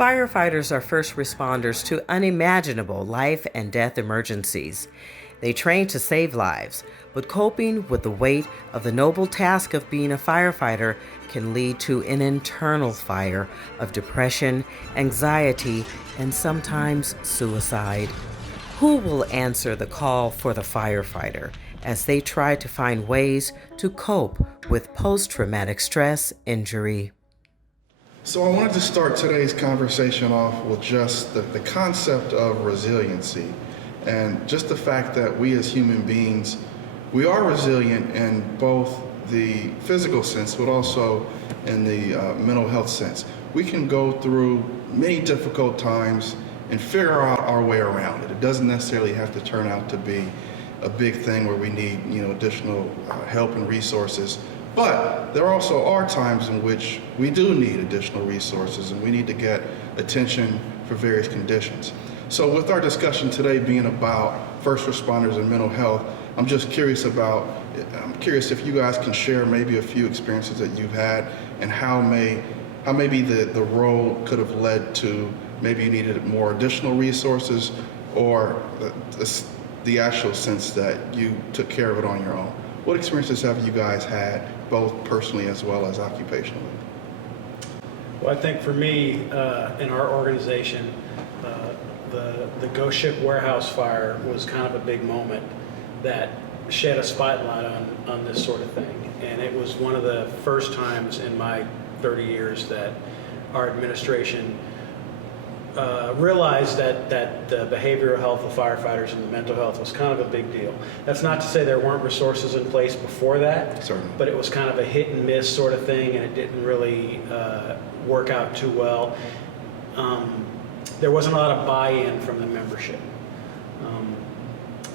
Firefighters are first responders to unimaginable life and death emergencies. They train to save lives, but coping with the weight of the noble task of being a firefighter can lead to an internal fire of depression, anxiety, and sometimes suicide. Who will answer the call for the firefighter as they try to find ways to cope with post-traumatic stress injury? So I wanted to start today's conversation off with just the concept of resiliency and just the fact that we as human beings, we are resilient in both the physical sense, but also in the mental health sense. We can go through many difficult times and figure out our way around it. It doesn't necessarily have to turn out to be a big thing where we need, additional help and resources. But there also are times in which we do need additional resources and we need to get attention for various conditions. So with our discussion today being about first responders and mental health, I'm curious if you guys can share maybe a few experiences that you've had and how maybe the role could have led to maybe you needed more additional resources or the actual sense that you took care of it on your own. What experiences have you guys had, both personally as well as occupationally? Well, I think for me, in our organization, the Ghost Ship warehouse fire was kind of a big moment that shed a spotlight on this sort of thing. And it was one of the first times in my 30 years that our administration realized that the behavioral health of firefighters and the mental health was kind of a big deal. That's not to say there weren't resources in place before that, Certainly. but it was kind of a hit and miss sort of thing, and it didn't really work out too well. There wasn't a lot of buy-in from the membership.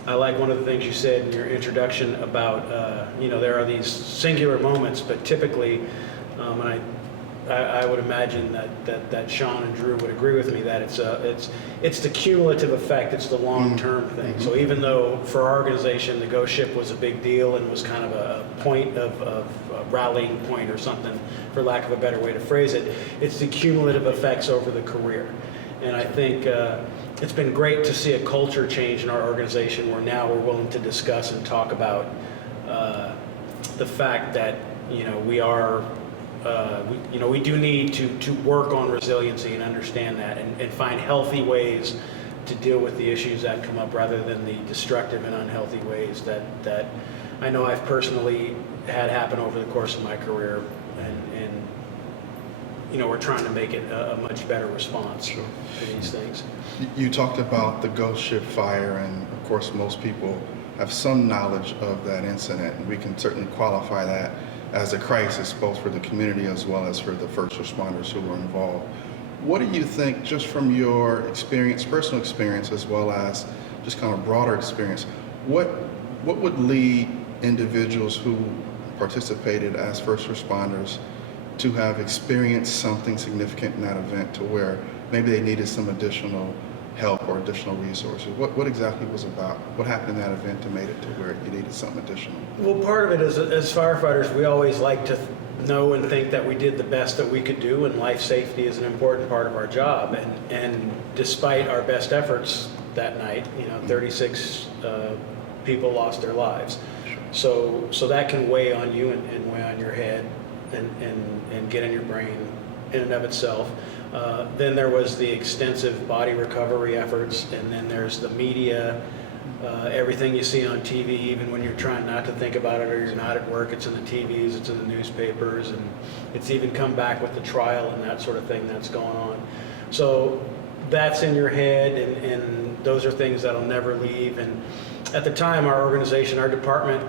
I like one of the things you said in your introduction about, there are these singular moments, but typically, and I would imagine that Sean and Drew would agree with me that it's the cumulative effect, it's the long-term thing. Mm-hmm. So even though for our organization the Ghost Ship was a big deal and was kind of a point of a rallying point or something, for lack of a better way to phrase it, it's the cumulative effects over the career. And I think it's been great to see a culture change in our organization where now we're willing to discuss and talk about the fact that we are. We do need to work on resiliency and understand that and find healthy ways to deal with the issues that come up rather than the destructive and unhealthy ways that I know I've personally had happen over the course of my career, and we're trying to make it a much better response Sure. to these things. You talked about the Ghost Ship fire, and of course most people have some knowledge of that incident, and we can certainly qualify that as a crisis, both for the community as well as for the first responders who were involved. What do you think, just from your experience, personal experience, as well as just kind of broader experience, what would lead individuals who participated as first responders to have experienced something significant in that event to where maybe they needed some additional help or additional resources? What exactly was about? What happened in that event that made it to where you needed something additional? Well, part of it is, as firefighters, we always like to know and think that we did the best that we could do, and life safety is an important part of our job. And despite our best efforts that night, 36 people lost their lives. So that can weigh on you and weigh on your head and get in your brain in and of itself. Then there was the extensive body recovery efforts, and then there's the media, everything you see on TV, even when you're trying not to think about it or you're not at work, it's in the TVs, it's in the newspapers, and it's even come back with the trial and that sort of thing that's going on. So that's in your head, and those are things that'll never leave. And at the time, our organization, our department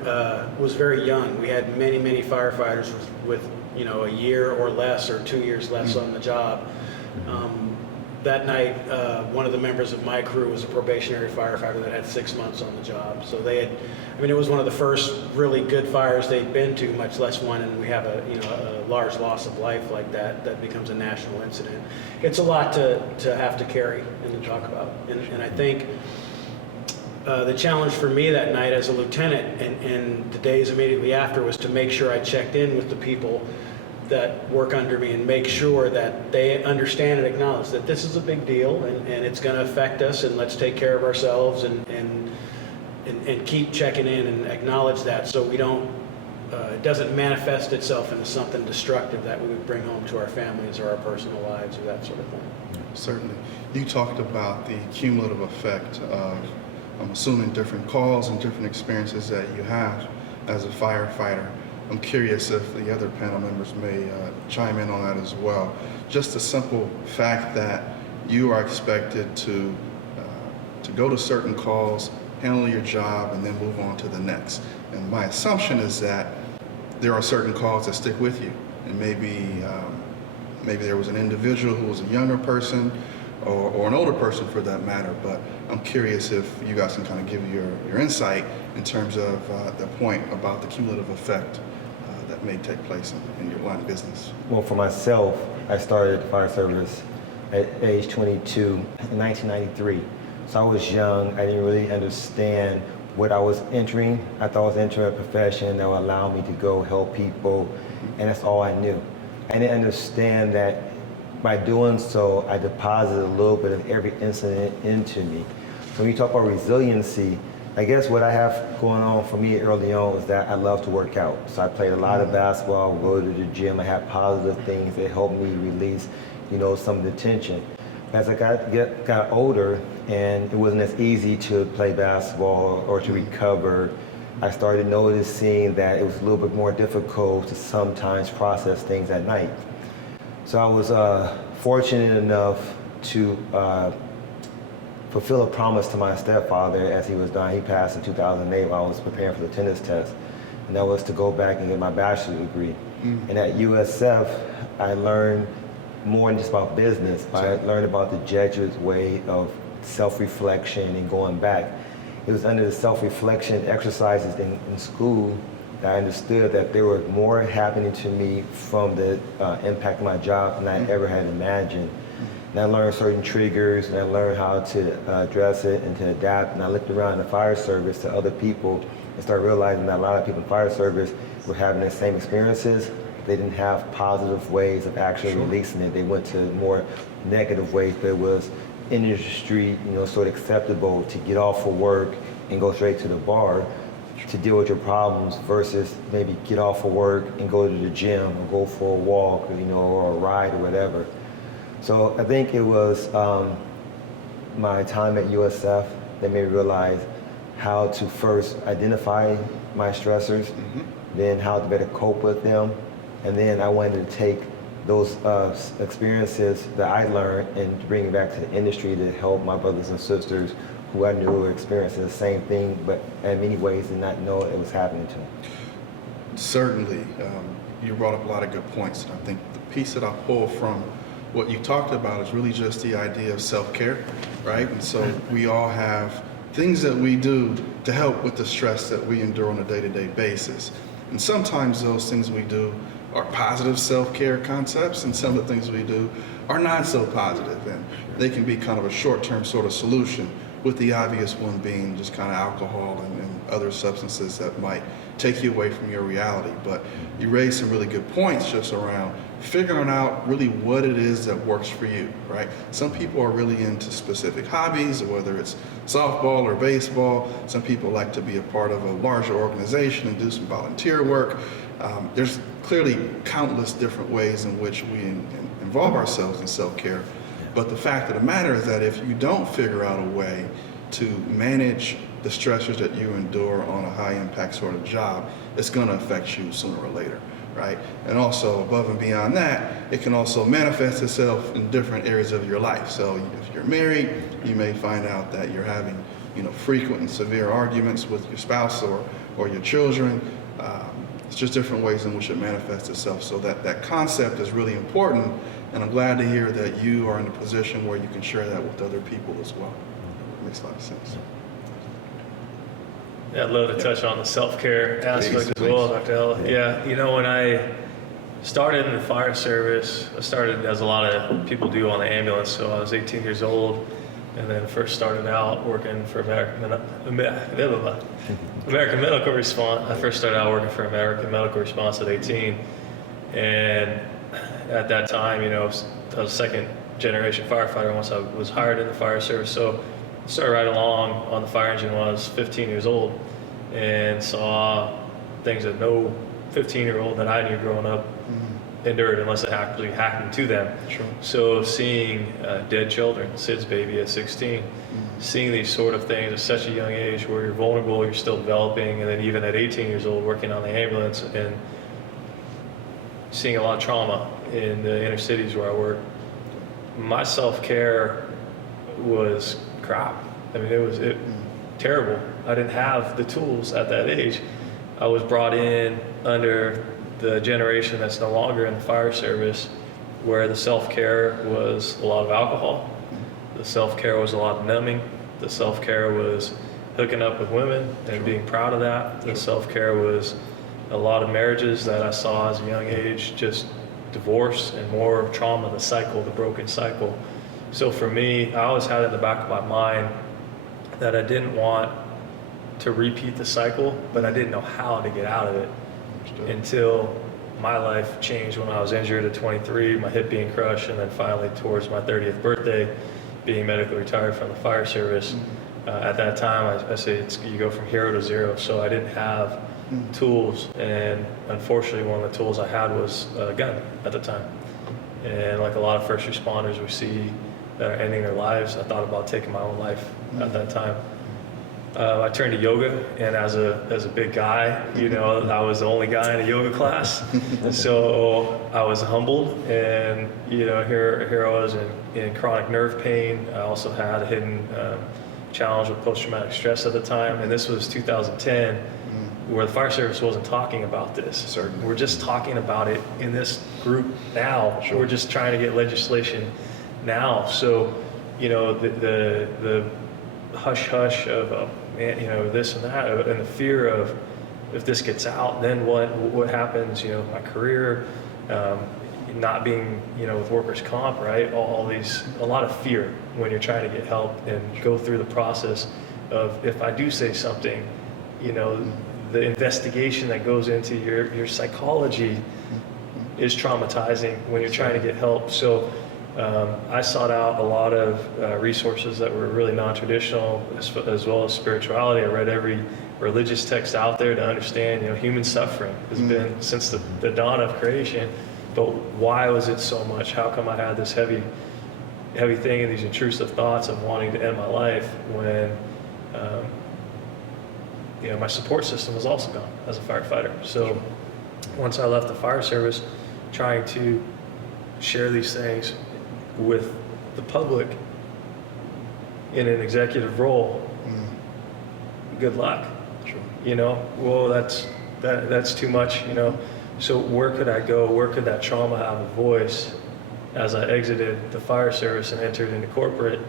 was very young. We had many, many firefighters with a year or less or 2 years less on the job. That night, one of the members of my crew was a probationary firefighter that had 6 months on the job. So it was one of the first really good fires they'd been to, much less one, and we have a large loss of life like that becomes a national incident. It's a lot to have to carry and to talk about. And I think the challenge for me that night as a lieutenant and the days immediately after was to make sure I checked in with the people that work under me and make sure that they understand and acknowledge that this is a big deal and it's going to affect us, and let's take care of ourselves and keep checking in and acknowledge that, so we don't it doesn't manifest itself into something destructive that we would bring home to our families or our personal lives or that sort of thing. Certainly. You talked about the cumulative effect of, I'm assuming, different calls and different experiences that you have as a firefighter. I'm curious if the other panel members may chime in on that as well. Just the simple fact that you are expected to go to certain calls, handle your job, and then move on to the next. And my assumption is that there are certain calls that stick with you, and maybe there was an individual who was a younger person or an older person for that matter, but I'm curious if you guys can kind of give your insight in terms of the point about the cumulative effect that may take place in your line of business. Well, for myself, I started the fire service at age 22 in 1993. So I was young. I didn't really understand what I was entering. I thought I was entering a profession that would allow me to go help people, and that's all I knew. I didn't understand that by doing so, I deposited a little bit of every incident into me. So when you talk about resiliency, I guess what I have going on for me early on is that I love to work out. So I played a lot of basketball, go to the gym. I had positive things that helped me release, some of the tension. As I got older, and it wasn't as easy to play basketball or to recover, I started noticing that it was a little bit more difficult to sometimes process things at night. So I was fortunate enough to fulfill a promise to my stepfather as he was dying. He passed in 2008 while I was preparing for the tennis test, and that was to go back and get my bachelor's degree. And at USF, I learned more than just about business, but I learned about the Jesuits' way of self-reflection and going back. It was under the self-reflection exercises in school that I understood that there was more happening to me from the impact of my job than I ever had imagined. And I learned certain triggers, and I learned how to address it and to adapt. And I looked around the fire service to other people and started realizing that a lot of people in the fire service were having the same experiences. They didn't have positive ways of actually releasing it. They went to more negative ways, but it was industry, sort of acceptable to get off of work and go straight to the bar to deal with your problems versus maybe get off of work and go to the gym or go for a walk, or a ride or whatever. So I think it was my time at USF that made me realize how to first identify my stressors, then how to better cope with them, and then I wanted to take those experiences that I learned and bring it back to the industry to help my brothers and sisters who I knew were experiencing the same thing, but in many ways did not know it was happening to them. Certainly, you brought up a lot of good points. And I think the piece that I pull from what you talked about is really just the idea of self-care, right? And so we all have things that we do to help with the stress that we endure on a day-to-day basis. And sometimes those things we do are positive self-care concepts, and some of the things we do are not so positive, and they can be kind of a short-term sort of solution, with the obvious one being just kind of alcohol and other substances that might take you away from your reality. But you raised some really good points just around figuring out really what it is that works for you, right? Some people are really into specific hobbies, whether it's softball or baseball. Some people like to be a part of a larger organization and do some volunteer work. There's clearly countless different ways in which we involve ourselves in self-care. But the fact of the matter is that if you don't figure out a way to manage the stressors that you endure on a high impact sort of job, it's going to affect you sooner or later, right? And also above and beyond that, it can also manifest itself in different areas of your life. So if you're married, you may find out that you're having, frequent and severe arguments with your spouse or your children. It's just different ways in which it manifests itself. So that concept is really important, and I'm glad to hear that you are in a position where you can share that with other people as well. It makes a lot of sense. Yeah, I'd love to touch on the self-care aspect as well, Dr. Ella. Yeah, when I started in the fire service, I started as a lot of people do on the ambulance. So I was 18 years old, and then first started out working for American Medical Response. I first started out working for American Medical Response at 18, And at that time, I was a second generation firefighter once I was hired in the fire service. So I started right along on the fire engine when I was 15 years old and saw things that no 15-year-old that I knew growing up endured unless it actually happened to them. Sure. So seeing dead children, Sid's baby at 16, seeing these sort of things at such a young age where you're vulnerable, you're still developing, and then even at 18 years old working on the ambulance and seeing a lot of trauma in the inner cities where I work, my self-care was crap. I mean, it was terrible. I didn't have the tools at that age. I was brought in under the generation that's no longer in the fire service, where the self-care was a lot of alcohol, the self-care was a lot of numbing, the self-care was hooking up with women and being proud of that, the self-care was a lot of marriages that I saw as a young age, just divorce and more trauma, the cycle, the broken cycle. So for me, I always had in the back of my mind that I didn't want to repeat the cycle, but I didn't know how to get out of it until my life changed when I was injured at 23, my hip being crushed, and then finally towards my 30th birthday, being medically retired from the fire service. At that time, I say you go from hero to zero, so I didn't have tools, and unfortunately one of the tools I had was a gun at the time. And like a lot of first responders we see that are ending their lives, I thought about taking my own life at that time. I turned to yoga, and as a big guy, I was the only guy in a yoga class. So I was humbled, and here I was in chronic nerve pain. I also had a hidden challenge with post-traumatic stress at the time, and this was 2010, where the fire service wasn't talking about this. Certainly. We're just talking about it in this group now. Sure. We're just trying to get legislation now. So, the hush-hush of this and that, and the fear of if this gets out, then what happens, my career, not being, with workers' comp, right? A lot of fear when you're trying to get help and go through the process of, if I do say something, the investigation that goes into your psychology is traumatizing when you're trying to get help. So I sought out a lot of resources that were really non-traditional, as well as spirituality. I read every religious text out there to understand, human suffering has been since the dawn of creation, but why was it so much? How come I had this heavy thing and these intrusive thoughts of wanting to end my life when, my support system was also gone as a firefighter. So once I left the fire service, trying to share these things with the public in an executive role, good luck. Sure. Well, that's too much, So where could I go? Where could that trauma have a voice? As I exited the fire service and entered into corporate,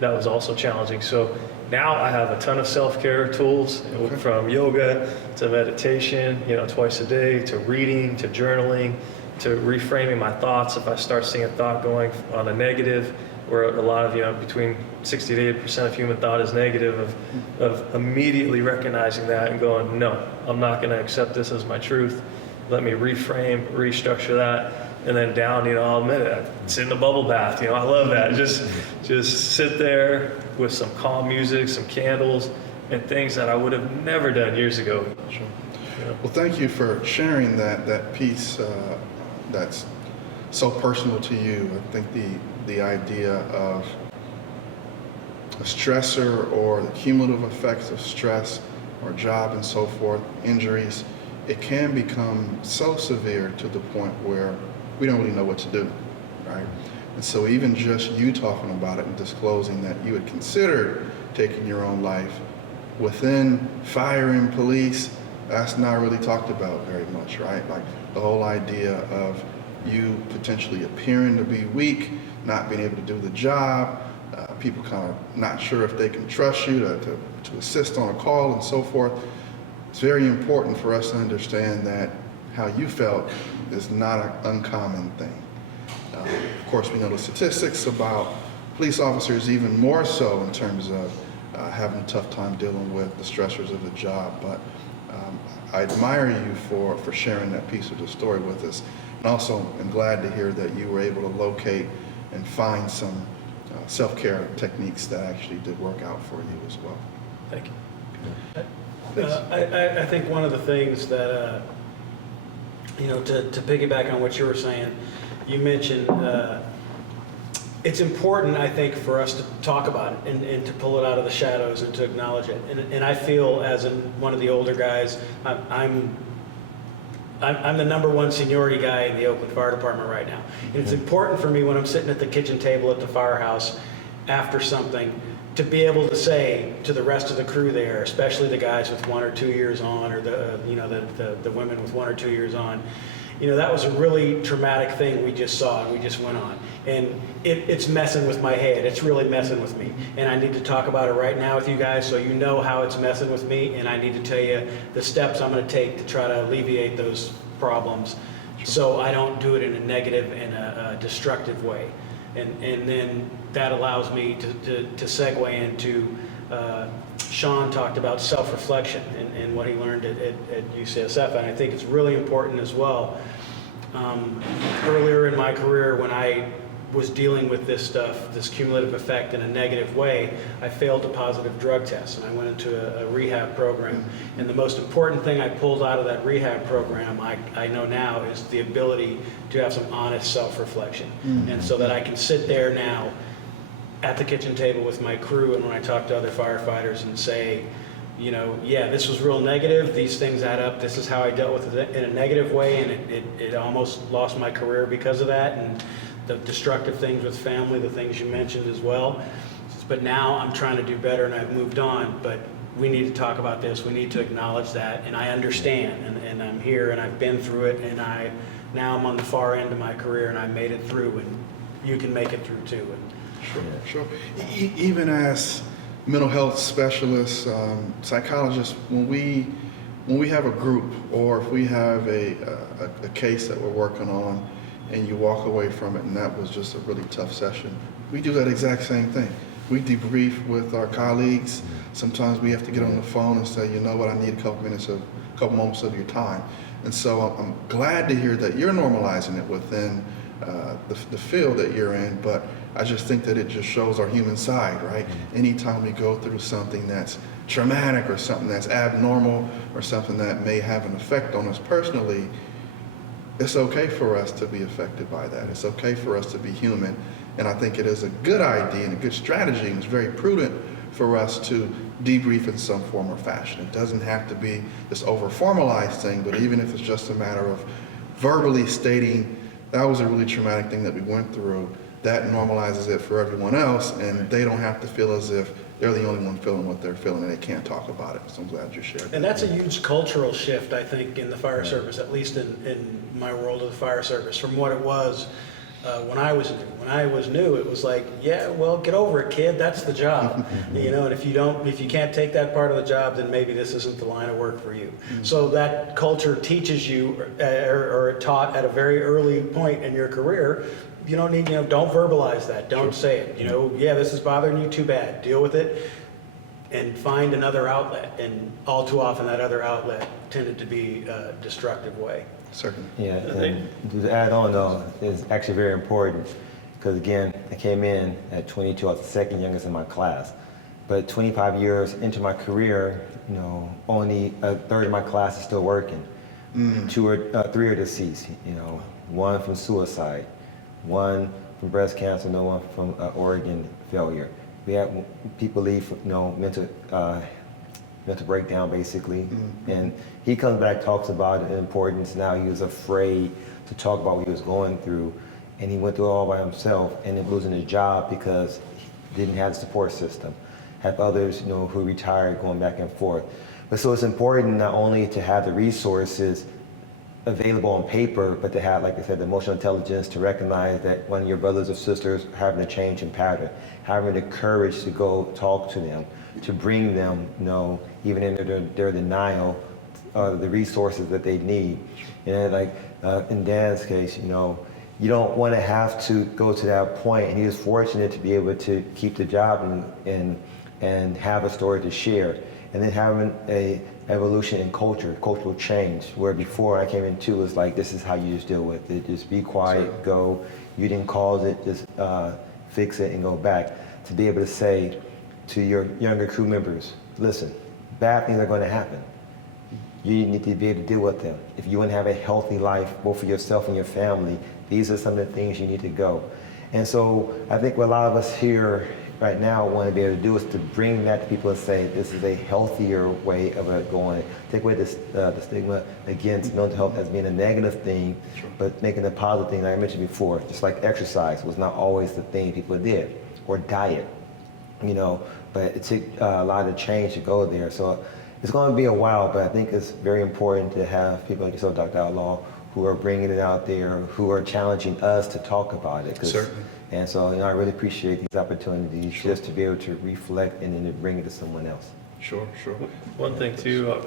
that was also challenging. So now I have a ton of self-care tools, from yoga to meditation, twice a day, to reading, to journaling, to reframing my thoughts. If I start seeing a thought going on a negative, where a lot of, between 60 to 80% of human thought is negative, of immediately recognizing that and going, no, I'm not going to accept this as my truth. Let me reframe, restructure that, and then down, I'll admit it, it's in the bubble bath. I love that. Just sit there with some calm music, some candles, and things that I would have never done years ago. Sure. Well, thank you for sharing that piece that's so personal to you. I think the idea of a stressor or the cumulative effects of stress or job and so forth, injuries, it can become so severe to the point where we don't really know what to do, right? And so even just you talking about it and disclosing that you had considered taking your own life within fire and police, that's not really talked about very much, right? Like the whole idea of you potentially appearing to be weak, not being able to do the job, people kind of not sure if they can trust you to assist on a call and so forth. It's very important for us to understand that how you felt is not an uncommon thing. Of course, we know the statistics about police officers even more so in terms of having a tough time dealing with the stressors of the job. But I admire you for sharing that piece of the story with us. And also, I'm glad to hear that you were able to locate and find some self-care techniques that actually did work out for you as well. Thank you. Please. I think one of the things that, to piggyback on what you were saying, you mentioned it's important, I think, for us to talk about it and to pull it out of the shadows and to acknowledge it. And I feel, as one of the older guys, I'm the number one seniority guy in the Oakland Fire Department right now. And it's important for me when I'm sitting at the kitchen table at the firehouse after something to be able to say to the rest of the crew there, especially the guys with 1 or 2 years on, or the women with 1 or 2 years on, that was a really traumatic thing we just saw and we just went on. And it's messing with my head. It's really messing with me. And I need to talk about it right now with you guys so you know how it's messing with me. And I need to tell you the steps I'm going to take to try to alleviate those problems so I don't do it in a negative and a destructive way. And then that allows me to segue into Sean talked about self-reflection and what he learned at UCSF, and I think it's really important as well. Earlier in my career, when I was dealing with this stuff, this cumulative effect in a negative way, I failed a positive drug test, and I went into a rehab program. And the most important thing I pulled out of that rehab program, I know now, is the ability to have some honest self-reflection. And so that I can sit there now at the kitchen table with my crew and when I talk to other firefighters and say, yeah, this was real negative, these things add up, this is how I dealt with it in a negative way, and it almost lost my career because of that, and the destructive things with family, the things you mentioned as well. But now I'm trying to do better and I've moved on, but we need to talk about this, we need to acknowledge that, and I understand, and I'm here and I've been through it, and now I'm on the far end of my career and I made it through, and you can make it through too. Sure. Even as mental health specialists, psychologists, when we have a group or if we have a case that we're working on and you walk away from it and that was just a really tough session, we do that exact same thing. We debrief with our colleagues. Sometimes we have to get on the phone and say, you know what, I need a couple moments of your time. And so I'm glad to hear that you're normalizing it within the field that you're in, but I just think that it just shows our human side, right? Anytime we go through something that's traumatic or something that's abnormal or something that may have an effect on us personally, it's okay for us to be affected by that. It's okay for us to be human. And I think it is a good idea and a good strategy, and it's very prudent for us to debrief in some form or fashion. It doesn't have to be this over-formalized thing, but even if it's just a matter of verbally stating, that was a really traumatic thing that we went through, that normalizes it for everyone else, and they don't have to feel as if they're the only one feeling what they're feeling and they can't talk about it. So I'm glad you shared that. And that's a huge cultural shift, I think, in the fire service, at least in my world of the fire service, from what it was when I was new. When I was new, it was like, yeah, well, get over it, kid. That's the job, and if you can't take that part of the job, then maybe this isn't the line of work for you. So that culture teaches you, or taught at a very early point in your career. You don't need, don't verbalize that. Don't say it. Yeah, this is bothering you. Too bad. Deal with it, and find another outlet. And all too often, that other outlet tended to be a destructive way. Certainly. Yeah, and to add on though, is actually very important because again, I came in at 22, I was the second youngest in my class. But 25 years into my career, only a third of my class is still working. 3 are deceased, one from suicide, one from breast cancer, no one from organ failure. We have people leave, mental breakdown basically, and he comes back, talks about the importance. Now he was afraid to talk about what he was going through, and he went through it all by himself, and then losing his job because he didn't have the support system. Have others, who retired, going back and forth. But so it's important not only to have the resources available on paper, but to have, like I said, the emotional intelligence to recognize that one of your brothers or sisters are having a change in pattern, having the courage to go talk to them, to bring them, even in their denial, the resources that they need. Like in Dan's case, you don't want to have to go to that point, and he was fortunate to be able to keep the job and have a story to share. and then having a evolution in cultural change, where before I came into it was like, this is how you just deal with it. Just be quiet, go. You didn't cause it, just fix it and go back. To be able to say to your younger crew members, listen, bad things are going to happen. You need to be able to deal with them. If you want to have a healthy life, both for yourself and your family, these are some of the things you need to go. And so I think what a lot of us here right now want to be able to do is to bring that to people and say, this is a healthier way of it going. Take away this, the stigma against mental health as being a negative thing, but making a positive thing, like I mentioned before, just like exercise was not always the thing people did, or diet, you know, but it took a lot of change to go there. So it's going to be a while, but I think it's very important to have people like yourself, Dr. Outlaw, who are bringing it out there, who are challenging us to talk about it. Certainly. And so, you know, I really appreciate these opportunities just to be able to reflect and then to bring it to someone else. Sure. One thing too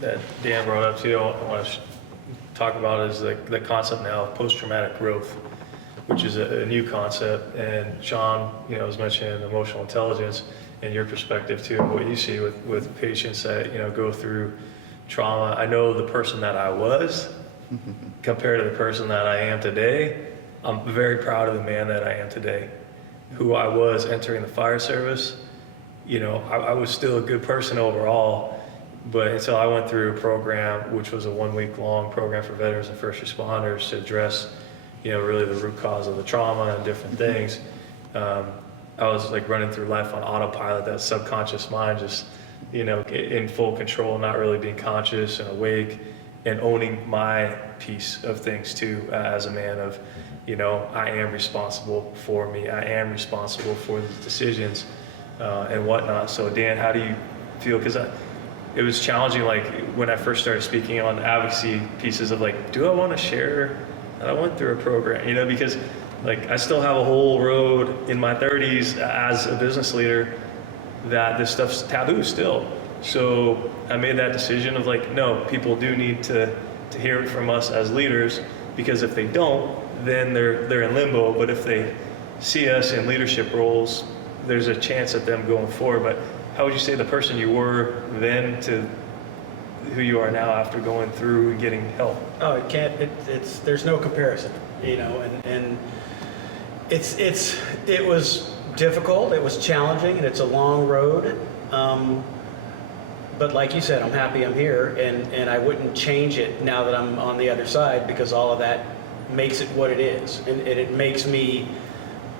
that Dan brought up too, I want to talk about is the concept now of post-traumatic growth, which is a new concept. And Sean, you know, was mentioning emotional intelligence and your perspective too, of what you see with patients that, you know, go through trauma. I know the person that I was compared to the person that I am today. I'm very proud of the man that I am today. Who I was entering the fire service, you know, I was still a good person overall, but until I went through a program, which was a 1-week long program for veterans and first responders to address, you know, really the root cause of the trauma and different things. I was like running through life on autopilot, that subconscious mind just, you know, in full control, not really being conscious and awake, and owning my piece of things too, as a man of, you know, I am responsible for me. I am responsible for the decisions and whatnot. So Dan, how do you feel? Because it was challenging, like when I first started speaking on advocacy pieces of like, do I want to share that I went through a program, you know, because like I still have a whole road in my 30s as a business leader that this stuff's taboo still. So I made that decision of like, no, people do need to hear it from us as leaders, because if they don't, then they're in limbo. But if they see us in leadership roles, there's a chance at them going forward. But how would you say the person you were then to who you are now after going through and getting help? Oh, there's no comparison, you know, and it was difficult, it was challenging, and it's a long road. But like you said, I'm happy I'm here, and I wouldn't change it now that I'm on the other side, because all of that makes it what it is, and it makes me,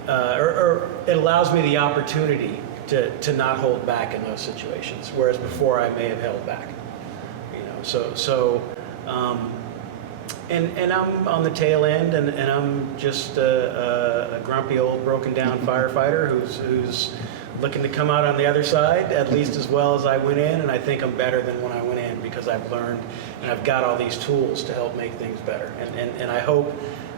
or it allows me the opportunity to not hold back in those situations, whereas before I may have held back, you know. And I'm on the tail end, and I'm just a grumpy old broken down firefighter who's looking to come out on the other side at least as well as I went in, and I think I'm better than when I went in, because I've learned and I've got all these tools to help make things better. And I hope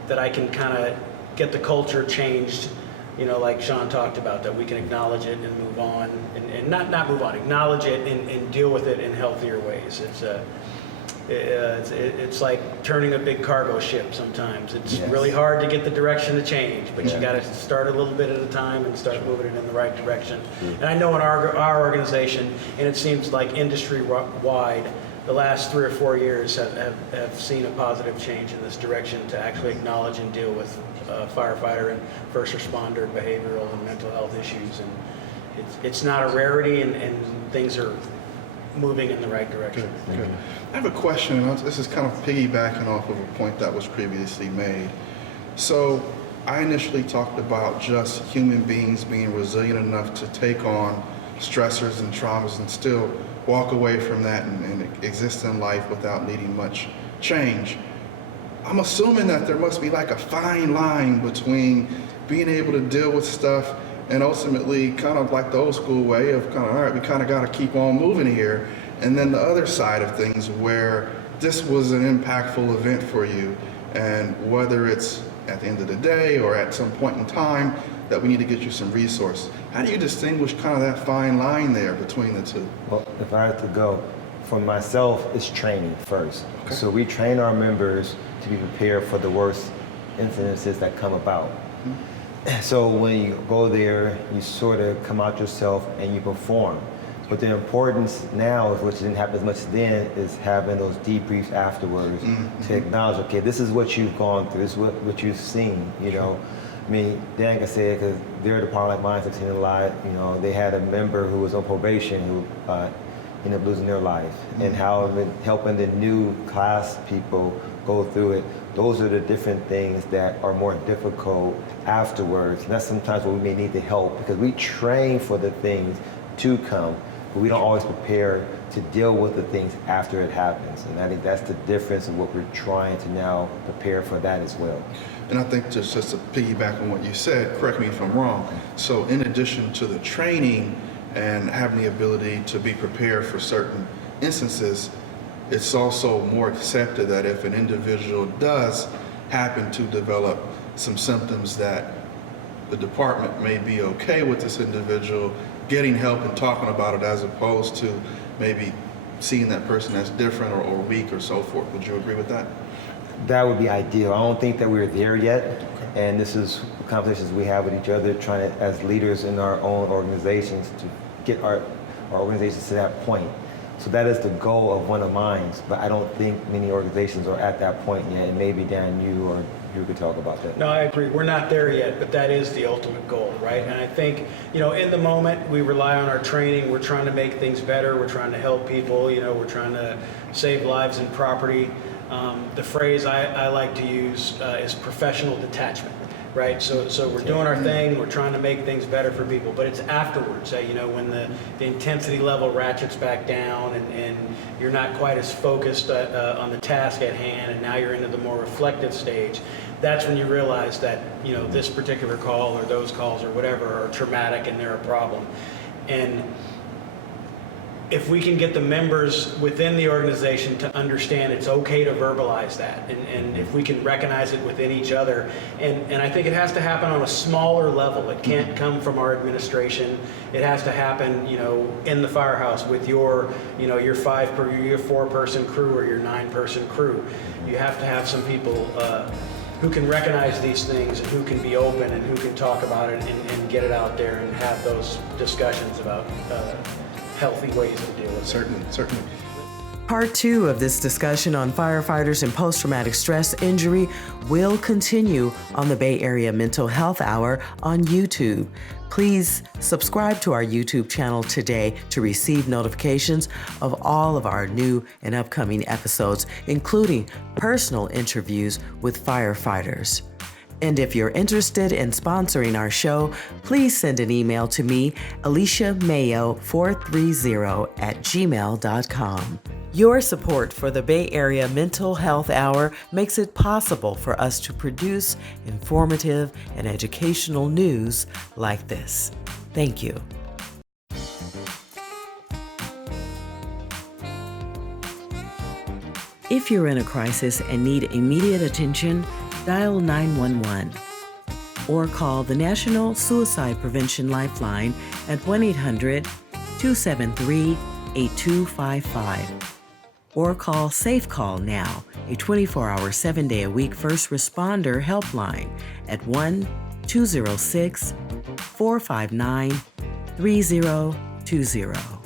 that I can kind of get the culture changed, you know, like Sean talked about, that we can acknowledge it and move on, and not move on, acknowledge it and deal with it in healthier ways. It's like turning a big cargo ship sometimes. It's really hard to get the direction to change, but you got to start a little bit at a time and start moving it in the right direction. And I know in our organization, and it seems like industry-wide, the last 3 or 4 years have seen a positive change in this direction to actually acknowledge and deal with firefighter and first responder behavioral and mental health issues. And it's not a rarity, and things are moving in the right direction. Good. I have a question, and this is kind of piggybacking off of a point that was previously made. So I initially talked about just human beings being resilient enough to take on stressors and traumas and still walk away from that and exist in life without needing much change. I'm assuming that there must be like a fine line between being able to deal with stuff and ultimately kind of like the old school way of kind of, all right, we kind of got to keep on moving here. And then the other side of things where this was an impactful event for you, and whether it's at the end of the day or at some point in time that we need to get you some resources. How do you distinguish kind of that fine line there between the two? Well, if I had to go, for myself, it's training first. Okay. So we train our members to be prepared for the worst incidences that come about. So when you go there, you sort of come out yourself and you perform. But the importance now, which didn't happen as much then, is having those debriefs afterwards to acknowledge, okay, this is what you've gone through, this is what you've seen, you know. I mean, Dan can say it because their department, like mine's, have seen a lot. You know, they had a member who was on probation who ended up losing their life, and how helping the new class people go through it. Those are the different things that are more difficult afterwards. And that's sometimes where we may need the help, because we train for the things to come, but we don't always prepare to deal with the things after it happens. And I think that's the difference in what we're trying to now prepare for that as well. And I think just to piggyback on what you said, correct me if I'm wrong, so in addition to the training and having the ability to be prepared for certain instances, it's also more accepted that if an individual does happen to develop some symptoms, that the department may be okay with this individual getting help and talking about it, as opposed to maybe seeing that person as different or weak or so forth. Would you agree with that? That would be ideal. I don't think that we're there yet. And this is conversations we have with each other, trying to, as leaders in our own organizations, to get our organizations to that point. So that is the goal of one of mine, but I don't think many organizations are at that point yet. And maybe, Dan, you could talk about that. No, I agree. We're not there yet, but that is the ultimate goal, right? And I think, you know, in the moment, we rely on our training. We're trying to make things better. We're trying to help people. You know, we're trying to save lives and property. The phrase I like to use is professional detachment, right? So we're doing our thing, we're trying to make things better for people, but it's afterwards, you know, when the intensity level ratchets back down and you're not quite as focused on the task at hand, and now you're into the more reflective stage. That's when you realize that, you know, this particular call or those calls or whatever are traumatic and they're a problem. And if we can get the members within the organization to understand it's okay to verbalize that, and if we can recognize it within each other, and I think it has to happen on a smaller level. It can't come from our administration. It has to happen, you know, in the firehouse with your, you know, your 4-person crew or your 9-person crew. You have to have some people who can recognize these things and who can be open and who can talk about it and get it out there and have those discussions about healthy ways to deal with it. Certainly. Part 2 of this discussion on firefighters and post-traumatic stress injury will continue on the Bay Area Mental Health Hour on YouTube. Please subscribe to our YouTube channel today to receive notifications of all of our new and upcoming episodes, including personal interviews with firefighters. And if you're interested in sponsoring our show, please send an email to me, aliciamayo430@gmail.com. Your support for the Bay Area Mental Health Hour makes it possible for us to produce informative and educational news like this. Thank you. If you're in a crisis and need immediate attention, dial 911 or call the National Suicide Prevention Lifeline at 1-800-273-8255. Or call Safe Call Now, a 24-hour, 7-day-a-week first responder helpline at 1-206-459-3020.